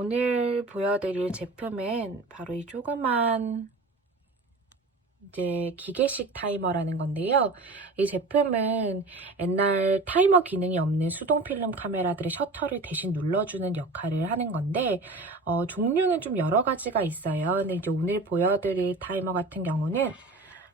오늘 보여드릴 제품은 바로 이 조그만 이제 기계식 타이머라는 건데요. 이 제품은 옛날 타이머 기능이 없는 수동 필름 카메라들의 셔터를 대신 눌러주는 역할을 하는 건데 종류는 좀 여러 가지가 있어요. 근데 이제 오늘 보여드릴 타이머 같은 경우는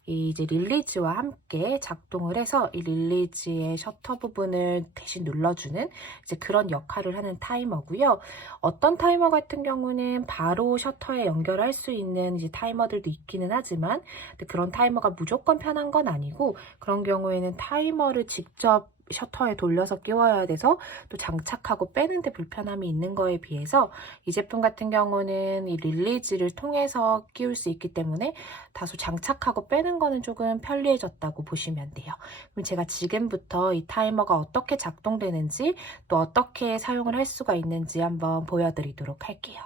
이제 릴리즈와 함께 작동을 해서 이 릴리즈의 셔터 부분을 대신 눌러주는 이제 그런 역할을 하는 타이머고요. 어떤 타이머 같은 경우는 바로 셔터에 연결할 수 있는 이제 타이머들도 있기는 하지만 그런 타이머가 무조건 편한 건 아니고 그런 경우에는 타이머를 직접 셔터에 돌려서 끼워야 돼서 또 장착하고 빼는데 불편함이 있는 거에 비해서 이 제품 같은 경우는 이 릴리즈를 통해서 끼울 수 있기 때문에 다소 장착하고 빼는 거는 조금 편리해졌다고 보시면 돼요. 그럼 제가 지금부터 이 타이머가 어떻게 작동되는지 또 어떻게 사용을 할 수가 있는지 한번 보여드리도록 할게요.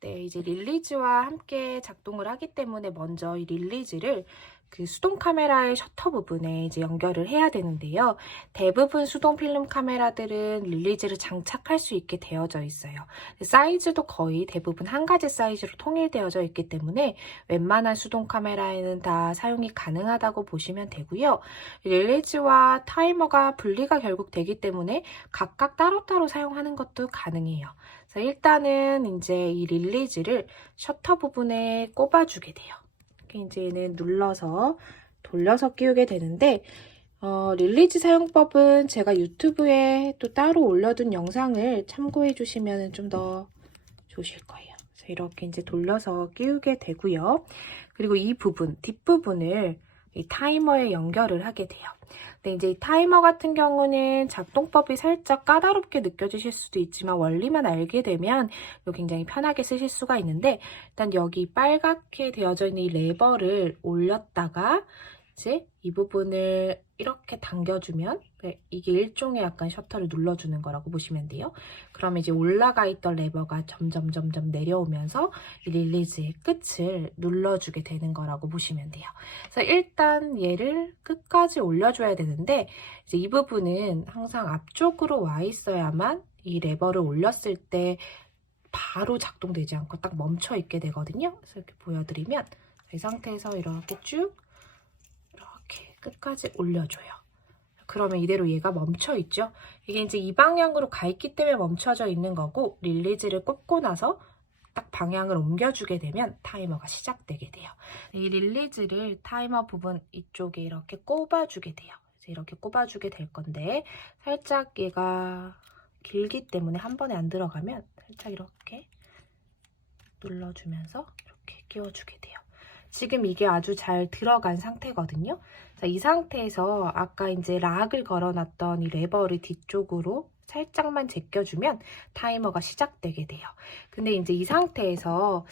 네, 이제 릴리즈와 함께 작동을 하기 때문에 먼저 이 릴리즈를 그 수동 카메라의 셔터 부분에 이제 연결을 해야 되는데요. 대부분 수동 필름 카메라들은 릴리즈를 장착할 수 있게 되어져 있어요. 사이즈도 거의 대부분 한 가지 사이즈로 통일되어져 있기 때문에 웬만한 수동 카메라에는 다 사용이 가능하다고 보시면 되고요. 릴리즈와 타이머가 분리가 결국 되기 때문에 각각 따로따로 사용하는 것도 가능해요. 그래서 일단은 이제 이 릴리즈를 셔터 부분에 꼽아주게 돼요. 이렇게 이제는 눌러서 돌려서 끼우게 되는데 릴리즈 사용법은 제가 유튜브에 또 따로 올려둔 영상을 참고해 주시면 좀 더 좋으실 거예요. 그래서 이렇게 이제 돌려서 끼우게 되고요. 그리고 이 부분, 뒷부분을 이 타이머에 연결을 하게 돼요. 근데 이제 이 타이머 같은 경우는 작동법이 살짝 까다롭게 느껴지실 수도 있지만 원리만 알게 되면 굉장히 편하게 쓰실 수가 있는데 일단 여기 빨갛게 되어져 있는 이 레버를 올렸다가 이제 이 부분을 이렇게 당겨주면 이게 일종의 약간 셔터를 눌러주는 거라고 보시면 돼요. 그러면 이제 올라가 있던 레버가 점점 내려오면서 이 릴리즈의 끝을 눌러주게 되는 거라고 보시면 돼요. 그래서 일단 얘를 끝까지 올려줘야 되는데 이제 이 부분은 항상 앞쪽으로 와 있어야만 이 레버를 올렸을 때 바로 작동되지 않고 딱 멈춰 있게 되거든요. 그래서 이렇게 보여드리면 이 상태에서 이렇게 쭉 이렇게 끝까지 올려줘요. 그러면 이대로 얘가 멈춰 있죠. 이게 이제 이 방향으로 가 있기 때문에 멈춰져 있는 거고 릴리즈를 꽂고 나서 딱 방향을 옮겨주게 되면 타이머가 시작되게 돼요. 이 릴리즈를 타이머 부분 이쪽에 이렇게 꼽아주게 돼요. 이렇게 꼽아주게 될 건데 살짝 얘가 길기 때문에 한 번에 안 들어가면 살짝 이렇게 눌러주면서 이렇게 끼워주게 돼요. 지금 이게 아주 잘 들어간 상태거든요. 자, 이 상태에서 아까 이제 락을 걸어놨던 이 레버를 뒤쪽으로 살짝만 제껴주면 타이머가 시작되게 돼요. 근데 이제 이 상태에서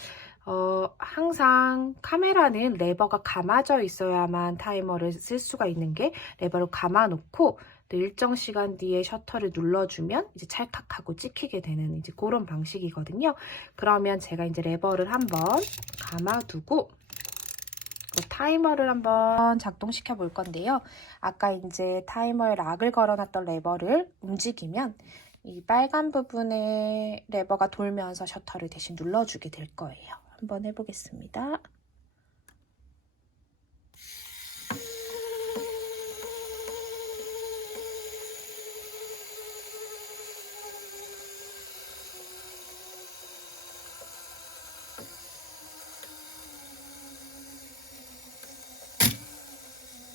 항상 카메라는 레버가 감아져 있어야만 타이머를 쓸 수가 있는 게 레버를 감아놓고 또 일정 시간 뒤에 셔터를 눌러주면 이제 찰칵하고 찍히게 되는 이제 그런 방식이거든요. 그러면 제가 이제 레버를 한번 감아두고 타이머를 한번 작동시켜 볼 건데요. 아까 이제 타이머에 락을 걸어놨던 레버를 움직이면 이 빨간 부분에 레버가 돌면서 셔터를 대신 눌러주게 될 거예요. 한번 해보겠습니다.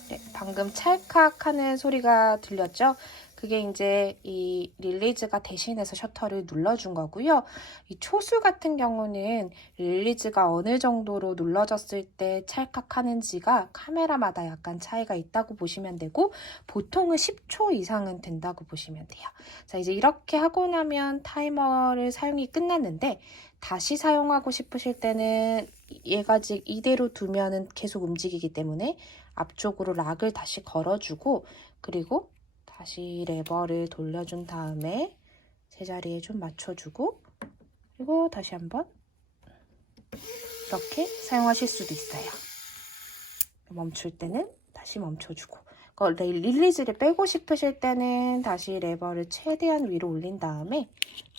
네, 방금 찰칵하는 소리가 들렸죠? 그게 이제 이 릴리즈가 대신해서 셔터를 눌러준 거고요. 이 초수 같은 경우는 릴리즈가 어느 정도로 눌러졌을 때 찰칵하는지가 카메라마다 약간 차이가 있다고 보시면 되고 보통은 10초 이상은 된다고 보시면 돼요. 자, 이제 이렇게 하고 나면 타이머를 사용이 끝났는데 다시 사용하고 싶으실 때는 얘가 이대로 두면은 계속 움직이기 때문에 앞쪽으로 락을 다시 걸어주고 그리고 다시 레버를 돌려준 다음에 제자리에 좀 맞춰주고 그리고 다시 한번 이렇게 사용하실 수도 있어요. 멈출 때는 다시 멈춰주고 릴리즈를 빼고 싶으실 때는 다시 레버를 최대한 위로 올린 다음에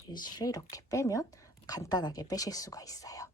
릴리즈를 이렇게 빼면 간단하게 빼실 수가 있어요.